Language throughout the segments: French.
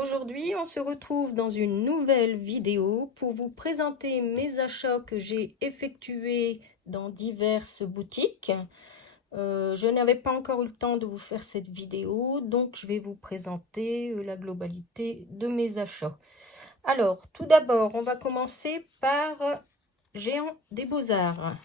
aujourd'hui, on se retrouve dans une nouvelle vidéo pour vous présenter mes achats que j'ai effectués dans diverses boutiques. Je n'avais pas encore eu le temps de vous faire cette vidéo, donc je vais vous présenter la globalité de mes achats. Alors, tout d'abord, on va commencer par Géant des Beaux-Arts.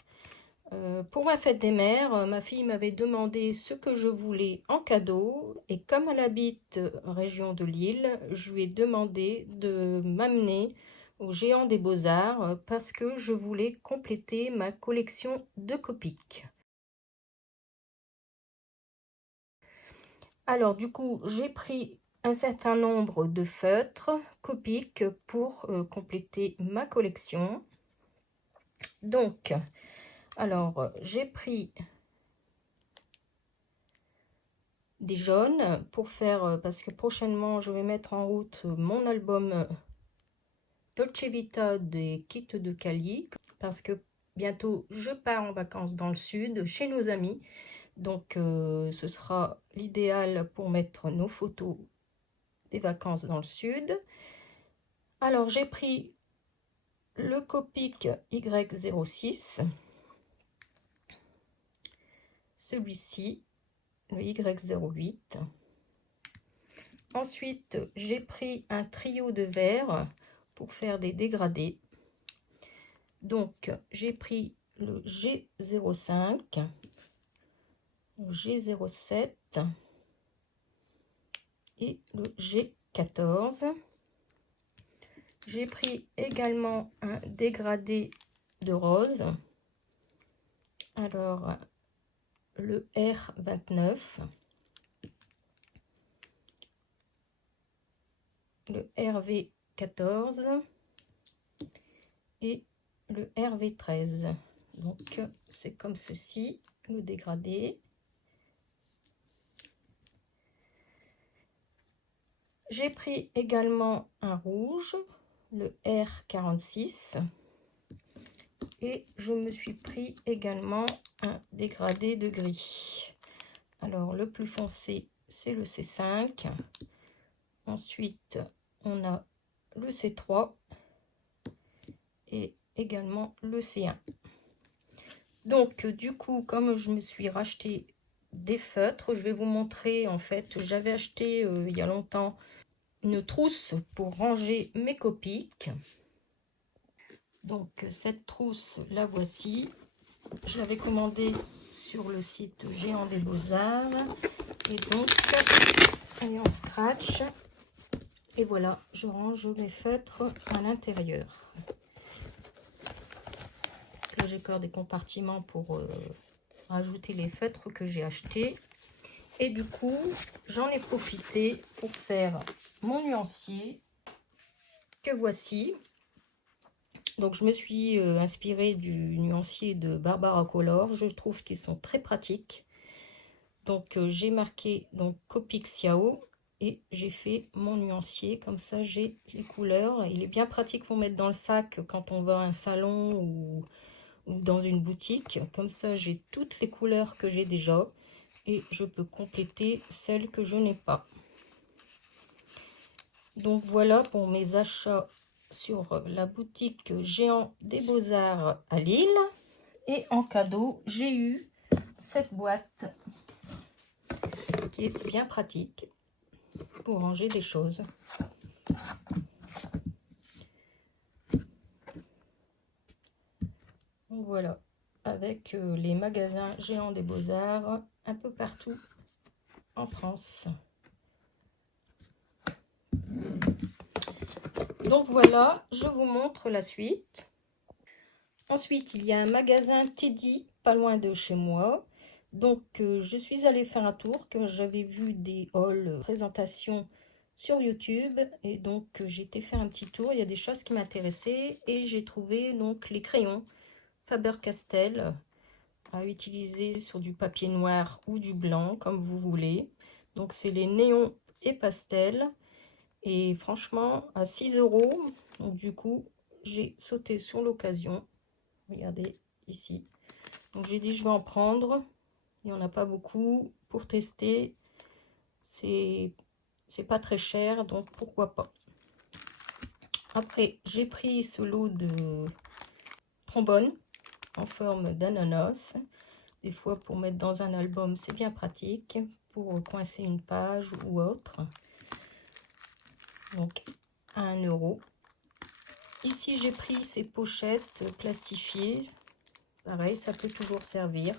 Pour ma fête des mères, ma fille m'avait demandé ce que je voulais en cadeau et comme elle habite région de Lille, je lui ai demandé de m'amener au Géant des Beaux-Arts parce que je voulais compléter ma collection de Copic. Alors du coup, j'ai pris un certain nombre de feutres Copic pour compléter ma collection. Donc, alors j'ai pris des jaunes pour faire, parce que prochainement je vais mettre en route mon album Dolce Vita des kits de Cali, parce que bientôt je pars en vacances dans le sud chez nos amis, donc ce sera l'idéal pour mettre nos photos des vacances dans le sud. Alors j'ai pris le Copic Y06, celui-ci, le Y08. Ensuite, j'ai pris un trio de verres pour faire des dégradés. Donc, j'ai pris le G05, le G07 et le G14. J'ai pris également un dégradé de rose. Alors, le R29. Le RV14 et le RV13. Donc c'est comme ceci le dégradé. J'ai pris également un rouge, le R46, et je me suis pris également un dégradé de gris. Alors le plus foncé c'est le C5. Ensuite, on a le C3 et également le C1. Donc, du coup, comme je me suis racheté des feutres, je vais vous montrer, en fait, j'avais acheté il y a longtemps une trousse pour ranger mes Copic. Donc, cette trousse, la voici. Je l'avais commandée sur le site Géant des Beaux-Arts. Et donc, elle est en scratch. Et voilà, je range mes feutres à l'intérieur. Là, j'ai encore des compartiments pour rajouter les feutres que j'ai achetés. Et du coup, j'en ai profité pour faire mon nuancier que voici. Donc, je me suis inspirée du nuancier de Barbara Color. Je trouve qu'ils sont très pratiques. Donc, j'ai marqué donc Copic Xiao. Et j'ai fait mon nuancier, comme ça j'ai les couleurs. Il est bien pratique pour mettre dans le sac quand on va à un salon ou dans une boutique. Comme ça j'ai toutes les couleurs que j'ai déjà et je peux compléter celles que je n'ai pas. Donc voilà pour mes achats sur la boutique Géant des Beaux-Arts à Lille. Et en cadeau, j'ai eu cette boîte qui est bien pratique pour ranger des choses. Donc voilà, avec les magasins Géant des Beaux-Arts un peu partout en France. Donc voilà, je vous montre la suite. Ensuite, il y a un magasin Teddy, pas loin de chez moi. Donc, je suis allée faire un tour, car j'avais vu des hauls présentations sur YouTube. Et donc, j'ai été faire un petit tour. Il y a des choses qui m'intéressaient. Et j'ai trouvé donc les crayons Faber-Castell à utiliser sur du papier noir ou du blanc, comme vous voulez. Donc, c'est les néons et pastels. Et franchement, à 6 €. Donc, du coup, j'ai sauté sur l'occasion. Regardez ici. Donc j'ai dit je vais en prendre. Il n'y en a pas beaucoup pour tester. C'est c'est pas très cher, donc pourquoi pas. Après, j'ai pris ce lot de trombones en forme d'ananas. Des fois, pour mettre dans un album, c'est bien pratique pour coincer une page ou autre. Donc, à 1 €. Ici, j'ai pris ces pochettes plastifiées. Pareil, ça peut toujours servir.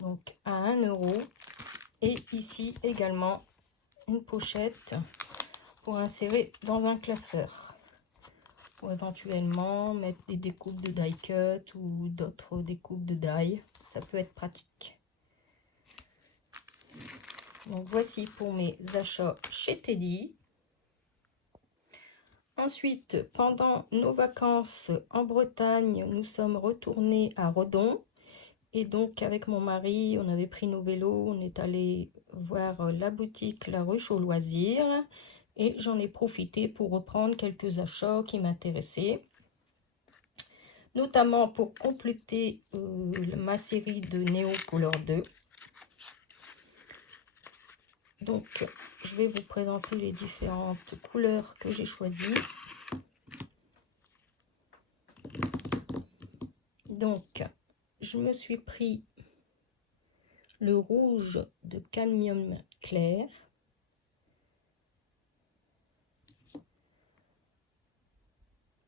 Donc, à 1 €. Et ici, également, une pochette pour insérer dans un classeur. Pour éventuellement mettre des découpes de die cut ou d'autres découpes de die. Ça peut être pratique. Donc, voici pour mes achats chez Teddy. Ensuite, pendant nos vacances en Bretagne, nous sommes retournés à Redon. Et donc, avec mon mari, on avait pris nos vélos, on est allé voir la boutique La Ruche aux Loisirs. Et j'en ai profité pour reprendre quelques achats qui m'intéressaient. Notamment pour compléter ma série de Neo Color 2. Donc, je vais vous présenter les différentes couleurs que j'ai choisies. Donc, je me suis pris le rouge de cadmium clair,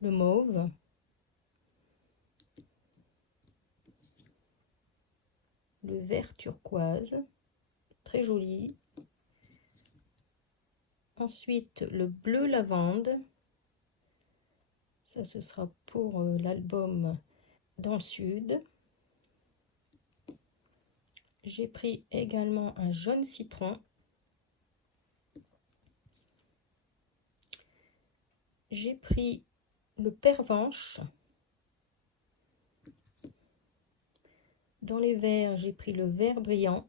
le mauve, le vert turquoise, très joli. Ensuite, le bleu lavande. Ça, ce sera pour l'album Dans le Sud. J'ai pris également un jaune citron. J'ai pris le pervenche. Dans les verts, j'ai pris le vert brillant.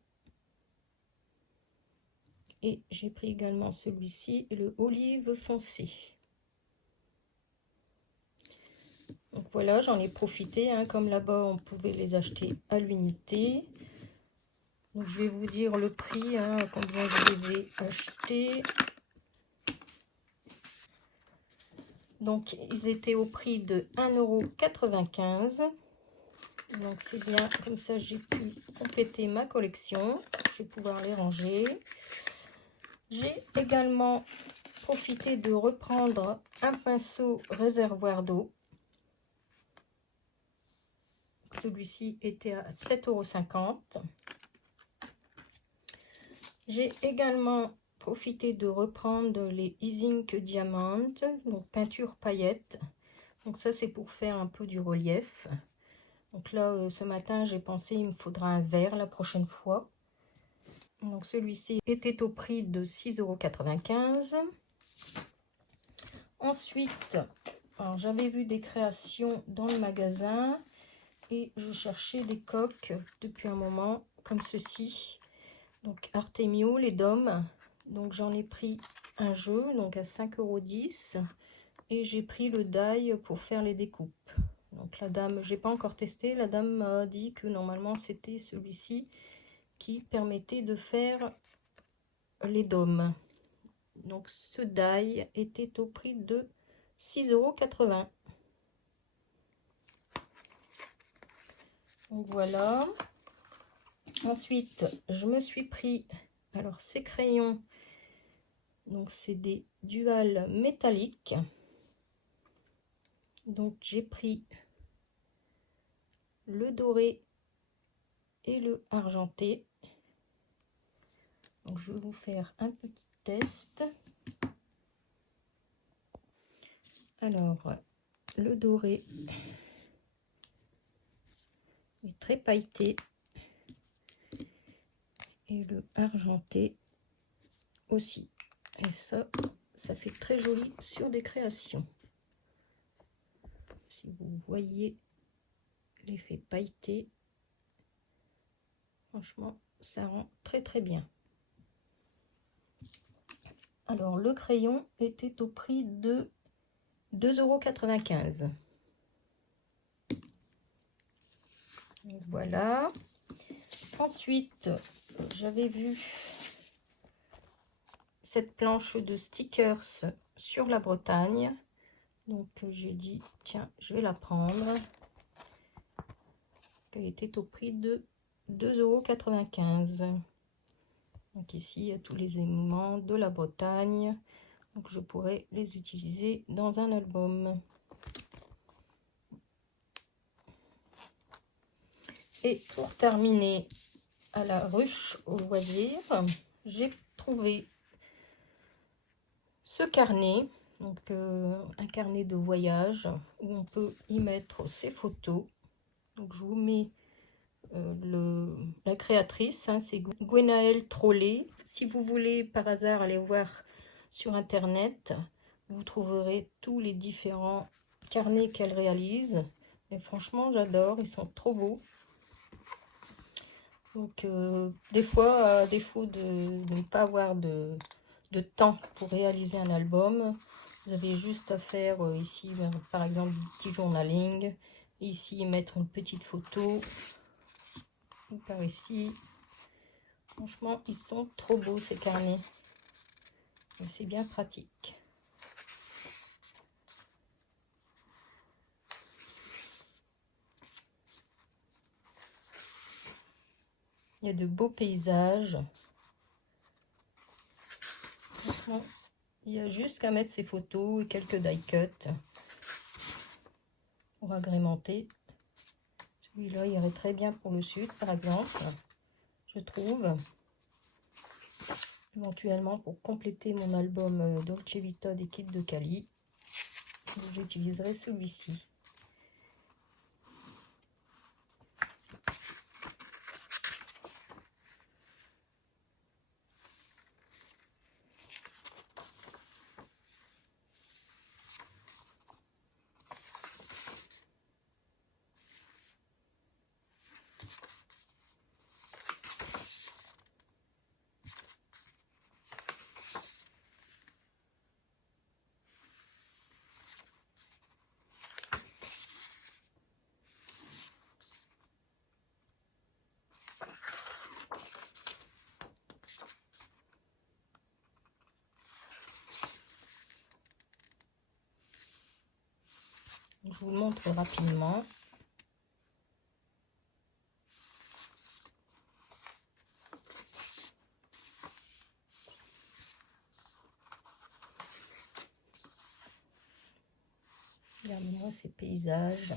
Et j'ai pris également celui-ci, le olive foncé. Donc voilà, j'en ai profité, hein, comme là-bas on pouvait les acheter à l'unité. Donc je vais vous dire le prix, hein, combien je les ai achetés. Donc ils étaient au prix de 1,95 €. Donc c'est bien, comme ça j'ai pu compléter ma collection. Je vais pouvoir les ranger. J'ai également profité de reprendre un pinceau réservoir d'eau. Celui-ci était à 7,50 €. J'ai également profité de reprendre les Ink Diamant, donc peinture paillettes. Donc ça c'est pour faire un peu du relief. Donc là ce matin j'ai pensé il me faudra un vert la prochaine fois. Donc celui-ci était au prix de 6,95 €. Ensuite, j'avais vu des créations dans le magasin et je cherchais des coques depuis un moment comme ceci. Donc Artemio, les dômes. Donc j'en ai pris un jeu, donc à 5,10 € et j'ai pris le die pour faire les découpes. Donc la dame, j'ai pas encore testé, la dame m'a dit que normalement c'était celui-ci qui permettait de faire les dômes. Donc ce die était au prix de 6,80 €. Donc voilà. Ensuite, je me suis pris, alors ces crayons, donc c'est des dual métalliques. Donc j'ai pris le doré et le argenté. Donc je vais vous faire un petit test. Alors le doré est très pailleté et le argenté aussi. Et ça fait très joli sur des créations. Si vous voyez l'effet pailleté, franchement ça rend très très bien. Alors le crayon était au prix de 2,95 €. Voilà. Ensuite, j'avais vu cette planche de stickers sur la Bretagne. Donc j'ai dit, tiens, je vais la prendre. Elle était au prix de 2,95 €. Donc ici, il y a tous les éléments de la Bretagne. Donc je pourrais les utiliser dans un album. Et pour terminer à la ruche au loisir, j'ai trouvé ce carnet, donc un carnet de voyage où on peut y mettre ses photos. Donc je vous mets la créatrice, hein, c'est Gwenaëlle Trollet. Si vous voulez par hasard aller voir sur internet, vous trouverez tous les différents carnets qu'elle réalise. Et franchement, j'adore, ils sont trop beaux. Donc des fois, à défaut de ne pas avoir de temps pour réaliser un album, vous avez juste à faire ici par exemple du petit journaling, ici mettre une petite photo, ou par ici. Franchement, ils sont trop beaux ces carnets, et c'est bien pratique. Il y a de beaux paysages. Franchement, il y a juste qu'à mettre ses photos et quelques die cuts pour agrémenter. Celui-là irait très bien pour le sud, par exemple, je trouve. Éventuellement, pour compléter mon album Dolce Vita des kits de Cali, j'utiliserai celui-ci. Je vous montre rapidement. Regardez-moi ces paysages.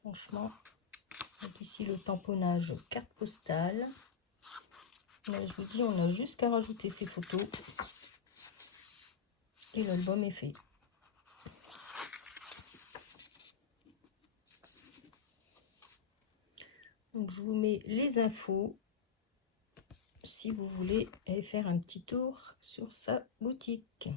Franchement, donc ici le tamponnage carte postale. Là, je vous dis, on a juste qu'à rajouter ces photos et l'album est fait. Donc je vous mets les infos si vous voulez aller faire un petit tour sur sa boutique.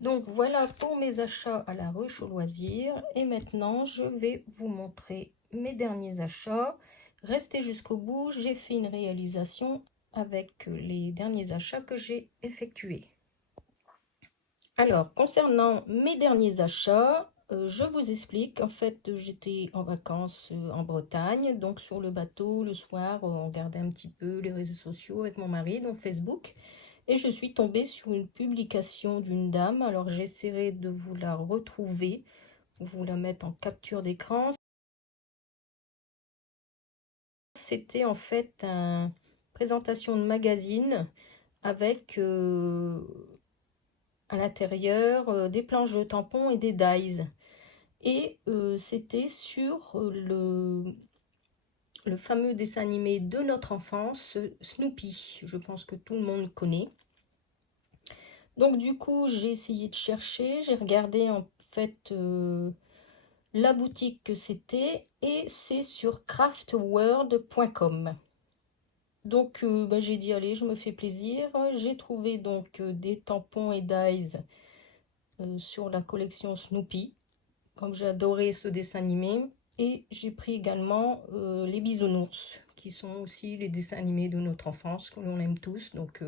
Donc voilà pour mes achats à la ruche au loisir. Et maintenant, je vais vous montrer mes derniers achats. Restez jusqu'au bout, j'ai fait une réalisation avec les derniers achats que j'ai effectués. Alors, concernant mes derniers achats, je vous explique. En fait, j'étais en vacances en Bretagne, donc sur le bateau, le soir, on regardait un petit peu les réseaux sociaux avec mon mari, donc Facebook. Et je suis tombée sur une publication d'une dame. Alors, j'essaierai de vous la retrouver, vous la mettre en capture d'écran. C'était en fait une présentation de magazine avec à l'intérieur des planches de tampons et des dies. Et c'était sur le fameux dessin animé de notre enfance, Snoopy. Je pense que tout le monde connaît. Donc du coup, j'ai essayé de chercher, j'ai regardé en fait la boutique que c'était, et c'est sur craftworld.com. Donc j'ai dit allez, je me fais plaisir. J'ai trouvé donc des tampons et dies sur la collection Snoopy, comme j'ai adoré ce dessin animé. Et j'ai pris également les bisounours, qui sont aussi les dessins animés de notre enfance, que l'on aime tous. Donc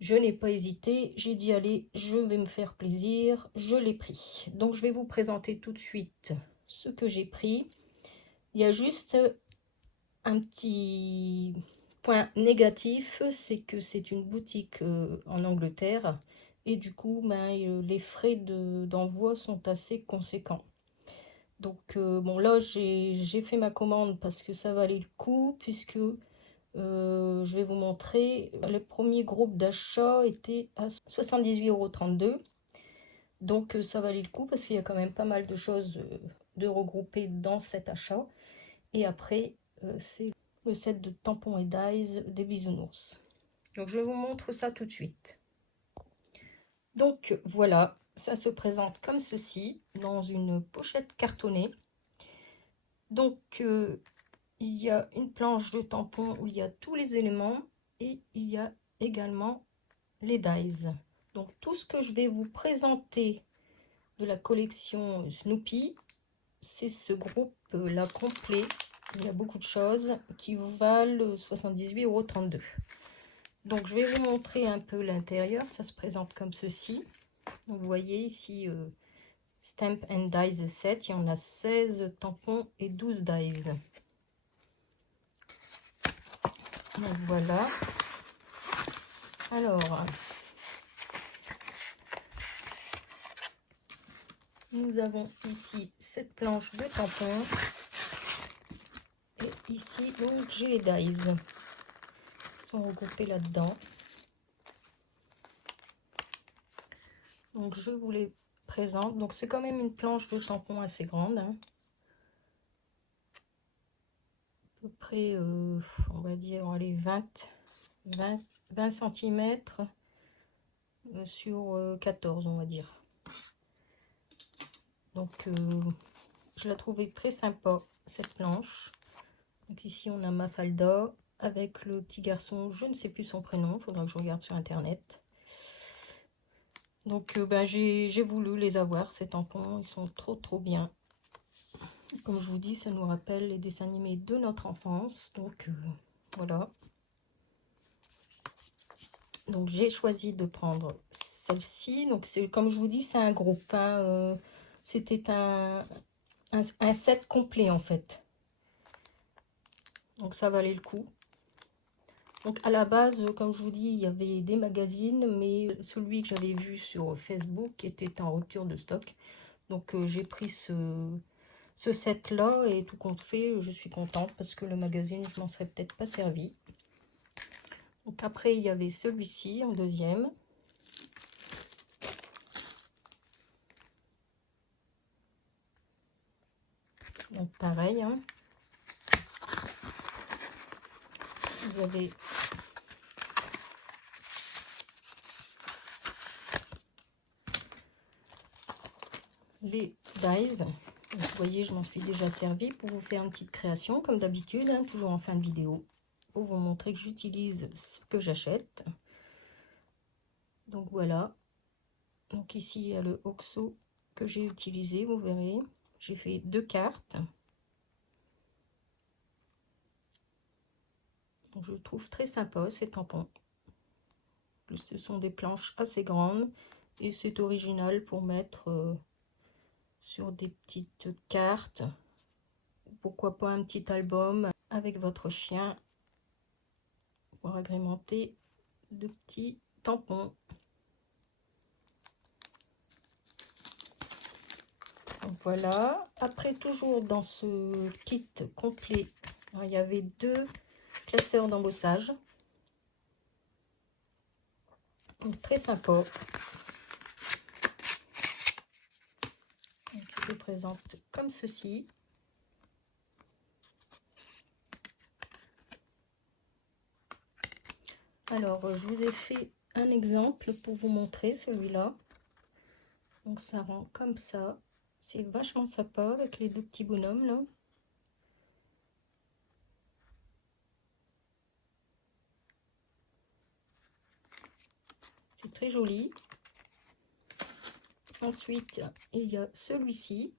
je n'ai pas hésité, j'ai dit allez, je vais me faire plaisir, je l'ai pris. Donc je vais vous présenter tout de suite ce que j'ai pris. Il y a juste un petit point négatif, c'est que c'est une boutique en Angleterre et du coup, les frais d'envoi sont assez conséquents. Donc, bon, là, j'ai fait ma commande parce que ça valait le coup, puisque je vais vous montrer, le premier groupe d'achat était à 78,32 €. Donc, ça valait le coup parce qu'il y a quand même pas mal de choses de regrouper dans cet achat. Et après, c'est le set de tampons et d'eyes des bisounours. Donc, je vous montre ça tout de suite. Donc, voilà, ça se présente comme ceci, dans une pochette cartonnée. Donc, il y a une planche de tampons où il y a tous les éléments et il y a également les dies. Donc, tout ce que je vais vous présenter de la collection Snoopy, c'est ce groupe-là complet. Il y a beaucoup de choses qui valent 78,32 €. Donc, je vais vous montrer un peu l'intérieur. Ça se présente comme ceci. Donc, vous voyez ici, Stamp and Dies Set. Il y en a 16 tampons et 12 dies. Donc, voilà. Alors, nous avons ici cette planche de tampons. Et ici, donc, j'ai les dies. Ils sont regroupés là-dedans. Donc, je vous les présente. Donc, c'est quand même une planche de tampons assez grande. Hein. À peu près, on va dire, allez, 20 cm sur 14, on va dire. Donc, je la trouvais très sympa, cette planche. Donc, ici, on a Mafalda avec le petit garçon, je ne sais plus son prénom, il faudra que je regarde sur Internet. Donc, j'ai voulu les avoir, ces tampons, ils sont trop bien. Comme je vous dis, ça nous rappelle les dessins animés de notre enfance. Donc, voilà. Donc, j'ai choisi de prendre celle-ci. Donc, c'est comme je vous dis, c'est un groupe. Hein, c'était un set complet, en fait. Donc, ça valait le coup. Donc, à la base, comme je vous dis, il y avait des magazines, mais celui que j'avais vu sur Facebook était en rupture de stock. Donc, j'ai pris ce set là et tout compte fait, je suis contente parce que le magazine, je m'en serais peut-être pas servi. Donc, après, il y avait celui-ci en deuxième. Donc, pareil, hein. Vous avez les dies. Donc, vous voyez, je m'en suis déjà servi pour vous faire une petite création, comme d'habitude, hein, toujours en fin de vidéo, pour vous montrer que j'utilise ce que j'achète. Donc, voilà. Donc, ici, il y a le OXO que j'ai utilisé, vous verrez. J'ai fait 2 cartes. Donc, je trouve très sympa ces tampons. Plus, ce sont des planches assez grandes et c'est original pour mettre sur des petites cartes. Pourquoi pas un petit album avec votre chien pour agrémenter de petits tampons. Donc voilà. Après, toujours dans ce kit complet, il y avait 2 classeurs d'embossage. Donc très sympa. Donc, il se présente comme ceci. Alors, je vous ai fait un exemple pour vous montrer celui-là. Donc, ça rend comme ça. C'est vachement sympa avec les 2 petits bonhommes là. C'est très joli. Ensuite, il y a celui-ci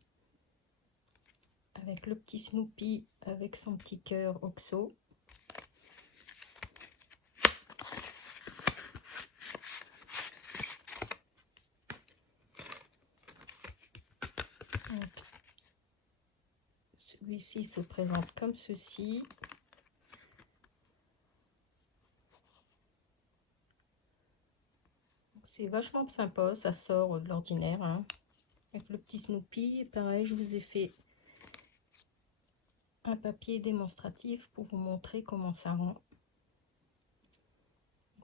avec le petit Snoopy avec son petit cœur OXO. Celui-ci se présente comme ceci. C'est vachement sympa, ça sort de l'ordinaire, hein. Avec le petit Snoopy, pareil, je vous ai fait un papier démonstratif pour vous montrer comment ça rend.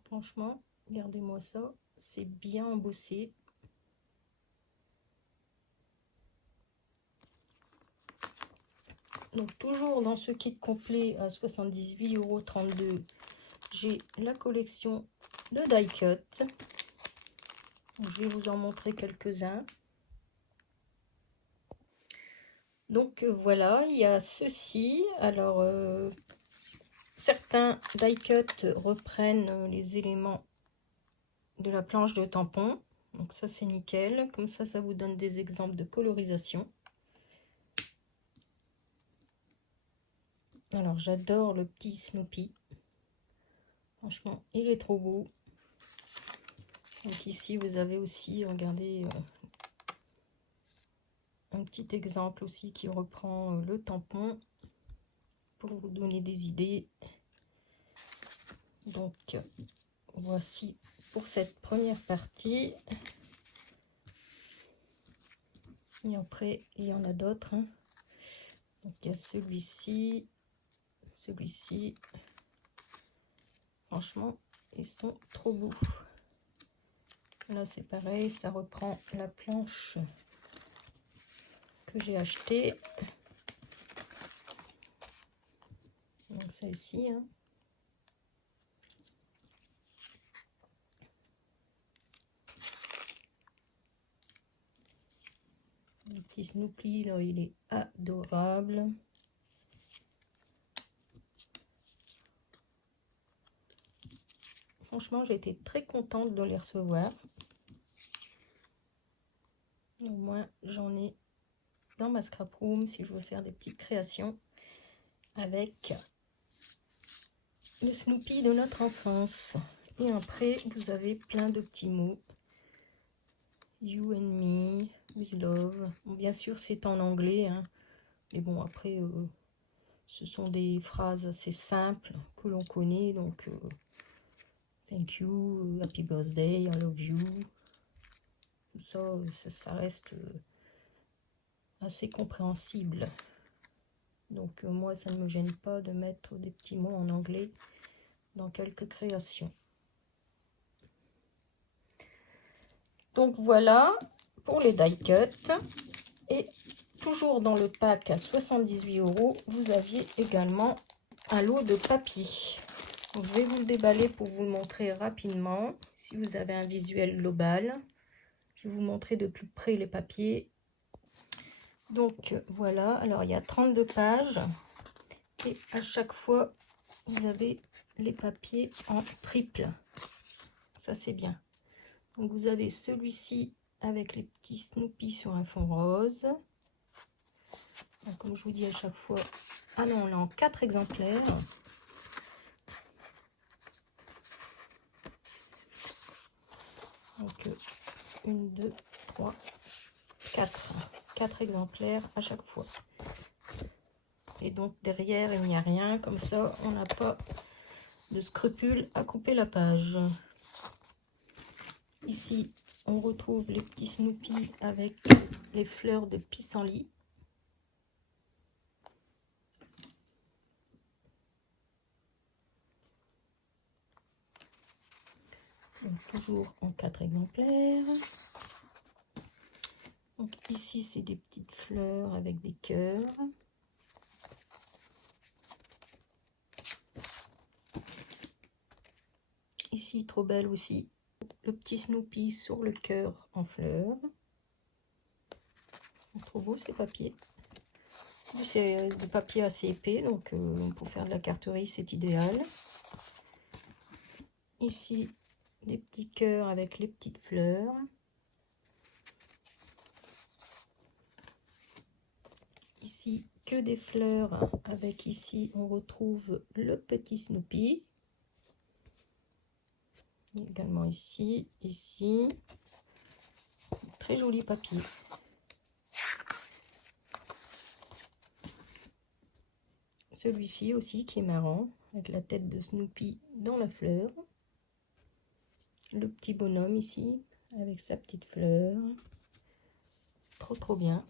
Franchement, regardez-moi ça, c'est bien embossé. Donc toujours dans ce kit complet à 78,32 €, j'ai la collection de die cut. Je vais vous en montrer quelques-uns. Donc voilà, il y a ceci. Alors certains die cut reprennent les éléments de la planche de tampon. Donc ça c'est nickel. Comme ça vous donne des exemples de colorisation. Alors j'adore le petit Snoopy. Franchement, il est trop beau. Donc ici vous avez aussi, regardez, un petit exemple aussi qui reprend le tampon pour vous donner des idées. Donc voici pour cette première partie. Et après il y en a d'autres, hein. Donc il y a celui-ci, celui-ci. Franchement, ils sont trop beaux. Là c'est pareil, ça reprend la planche que j'ai achetée. Donc celle-ci, hein. Le petit Snoopy là, il est adorable. Franchement, j'ai été très contente de les recevoir. Au moins, j'en ai dans ma scrap room si je veux faire des petites créations avec le Snoopy de notre enfance. Et après, vous avez plein de petits mots. You and me, with love. Bon, bien sûr, c'est en anglais, hein. Mais bon, après, ce sont des phrases assez simples que l'on connaît. Donc, thank you, happy birthday, I love you. Tout ça, ça reste assez compréhensible. Donc moi, ça ne me gêne pas de mettre des petits mots en anglais dans quelques créations. Donc voilà pour les die cut. Et toujours dans le pack à 78 €, vous aviez également un lot de papier. Donc, je vais vous le déballer pour vous le montrer rapidement. Si vous avez un visuel global, je vais vous montrer de plus près les papiers. Donc voilà, alors il y a 32 pages et à chaque fois vous avez les papiers en triple. Ça c'est bien. Donc vous avez celui-ci avec les petits Snoopy sur un fond rose. Donc, comme je vous dis à chaque fois, ah non, on l'a en 4 exemplaires. Donc 1, 2, 3, 4 exemplaires à chaque fois. Et donc derrière il n'y a rien, comme ça on n'a pas de scrupule à couper la page. Ici on retrouve les petits Snoopy avec les fleurs de pissenlit. Donc, toujours en 4 exemplaires. Donc ici c'est des petites fleurs avec des cœurs. Ici trop belle aussi, le petit Snoopy sur le cœur en fleurs. Trop beau ces papiers. C'est des papiers assez épais, donc pour faire de la carterie c'est idéal. Ici les petits cœurs avec les petites fleurs. Ici que des fleurs avec, ici on retrouve le petit Snoopy. Également ici, très joli papier. Celui-ci aussi qui est marrant, avec la tête de Snoopy dans la fleur. le petit bonhomme ici, avec sa petite fleur. Trop bien.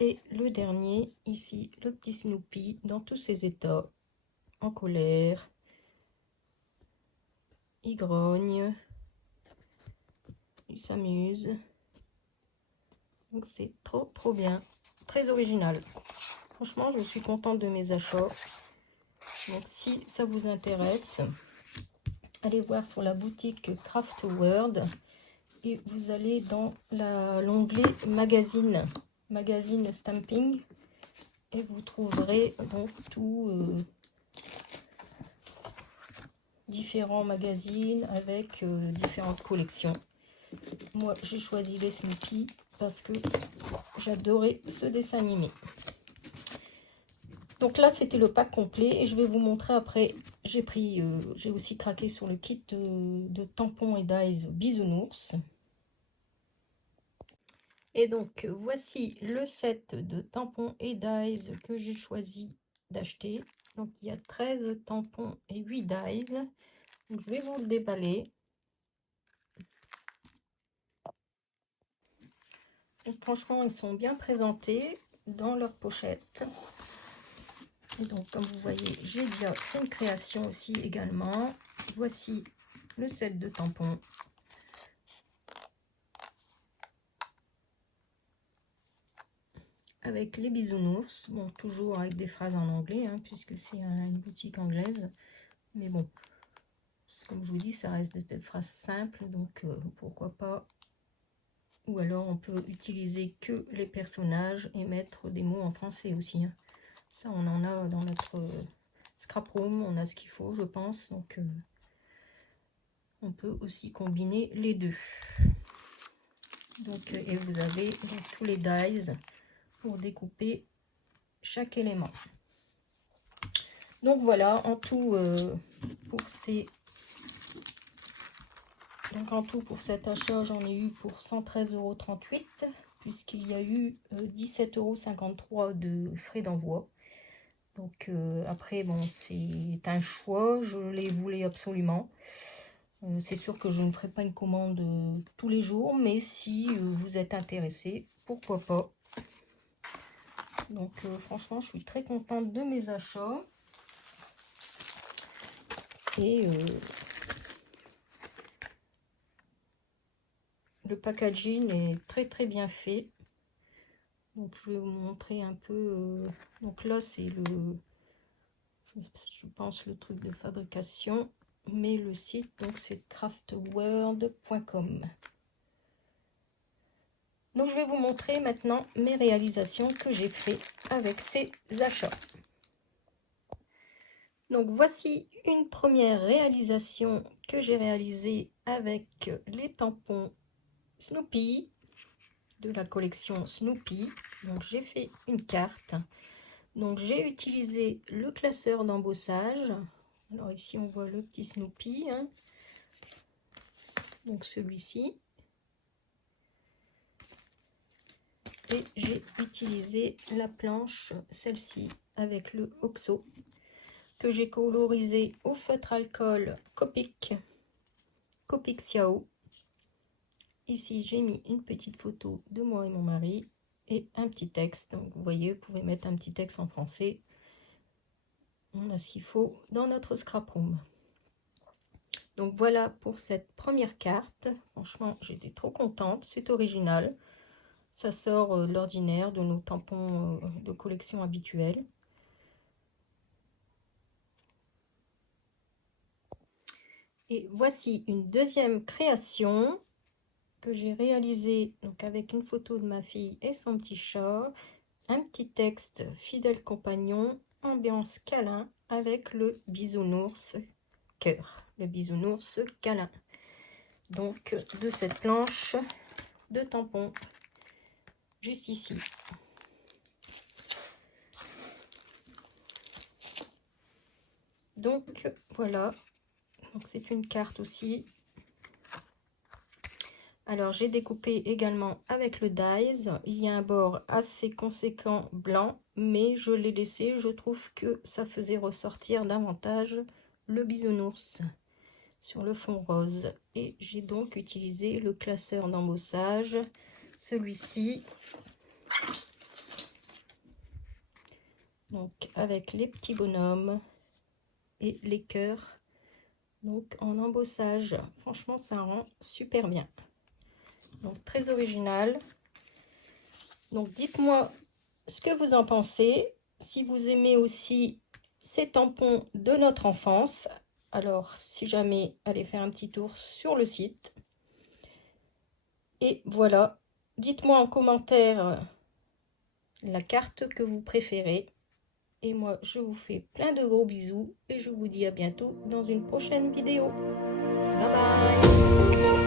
Et le dernier, ici, le petit Snoopy, dans tous ses états, en colère. Il grogne. Il s'amuse. Donc c'est trop bien. Très original. Franchement, je suis contente de mes achats. Donc si ça vous intéresse, allez voir sur la boutique Craft World et vous allez dans l'onglet magazine stamping et vous trouverez donc tout différents magazines avec différentes collections. Moi j'ai choisi les Snoopy parce que j'adorais ce dessin animé. Donc là, c'était le pack complet et je vais vous montrer après. J'ai aussi craqué sur le kit de tampons et dies bisounours. Et donc, voici le set de tampons et dies que j'ai choisi d'acheter. Donc, il y a 13 tampons et 8 dies. Donc, je vais vous le déballer. Donc, franchement, ils sont bien présentés dans leur pochette. Donc, comme vous voyez, j'ai déjà fait une création aussi également. Voici le set de tampons. Avec les bisounours. Bon, toujours avec des phrases en anglais, hein, puisque c'est une boutique anglaise. Mais bon, comme je vous dis, ça reste des phrases simples. Donc, pourquoi pas. Ou alors, on peut utiliser que les personnages et mettre des mots en français aussi. Hein. Ça, on en a dans notre scrap room, on a ce qu'il faut, je pense. Donc, on peut aussi combiner les deux. Donc, et vous avez donc, tous les dies pour découper chaque élément. Donc voilà, en tout pour ces... Donc en tout pour cet achat, j'en ai eu pour 113,38 €, puisqu'il y a eu 17,53 € de frais d'envoi. Donc après, bon, c'est un choix, je les voulais absolument. C'est sûr que je ne ferai pas une commande tous les jours, mais si vous êtes intéressé, pourquoi pas. Donc franchement, je suis très contente de mes achats. Et le packaging est très bien fait. Donc je vais vous montrer un peu. Donc là c'est je pense le truc de fabrication, mais le site donc c'est craftworld.com. Donc je vais vous montrer maintenant mes réalisations que j'ai fait avec ces achats. Donc voici une première réalisation que j'ai réalisée avec les tampons Snoopy de la collection Snoopy. Donc j'ai fait une carte. Donc j'ai utilisé le classeur d'embossage. Alors ici on voit le petit Snoopy, hein. Donc celui-ci. Et j'ai utilisé la planche, celle-ci, avec le Oxo, que j'ai colorisé au feutre alcool Copic Xiao. Ici j'ai mis une petite photo de moi et mon mari et un petit texte. Donc vous voyez, vous pouvez mettre un petit texte en français. On a ce qu'il faut dans notre scrap room. Donc voilà pour cette première carte. Franchement, j'étais trop contente. C'est original. Ça sort de l'ordinaire, de nos tampons de collection habituels. Et voici une deuxième création que j'ai réalisée donc avec une photo de ma fille et son petit chat. Un petit texte, fidèle compagnon, ambiance câlin avec le bisounours cœur. Le bisounours câlin. Donc de cette planche de tampons juste ici. Donc voilà, donc c'est une carte aussi. Alors j'ai découpé également avec le dies. Il y a un bord assez conséquent blanc, mais je l'ai laissé. Je trouve que ça faisait ressortir davantage le bisounours. sur le fond rose. Et j'ai donc utilisé le classeur d'embossage, celui-ci. Donc avec les petits bonhommes et les cœurs. Donc en embossage, franchement ça rend super bien. Donc très original. Donc dites-moi ce que vous en pensez. Si vous aimez aussi ces tampons de notre enfance, alors si jamais, allez faire un petit tour sur le site. Et voilà, dites-moi en commentaire la carte que vous préférez. Et moi, je vous fais plein de gros bisous et je vous dis à bientôt dans une prochaine vidéo. Bye bye!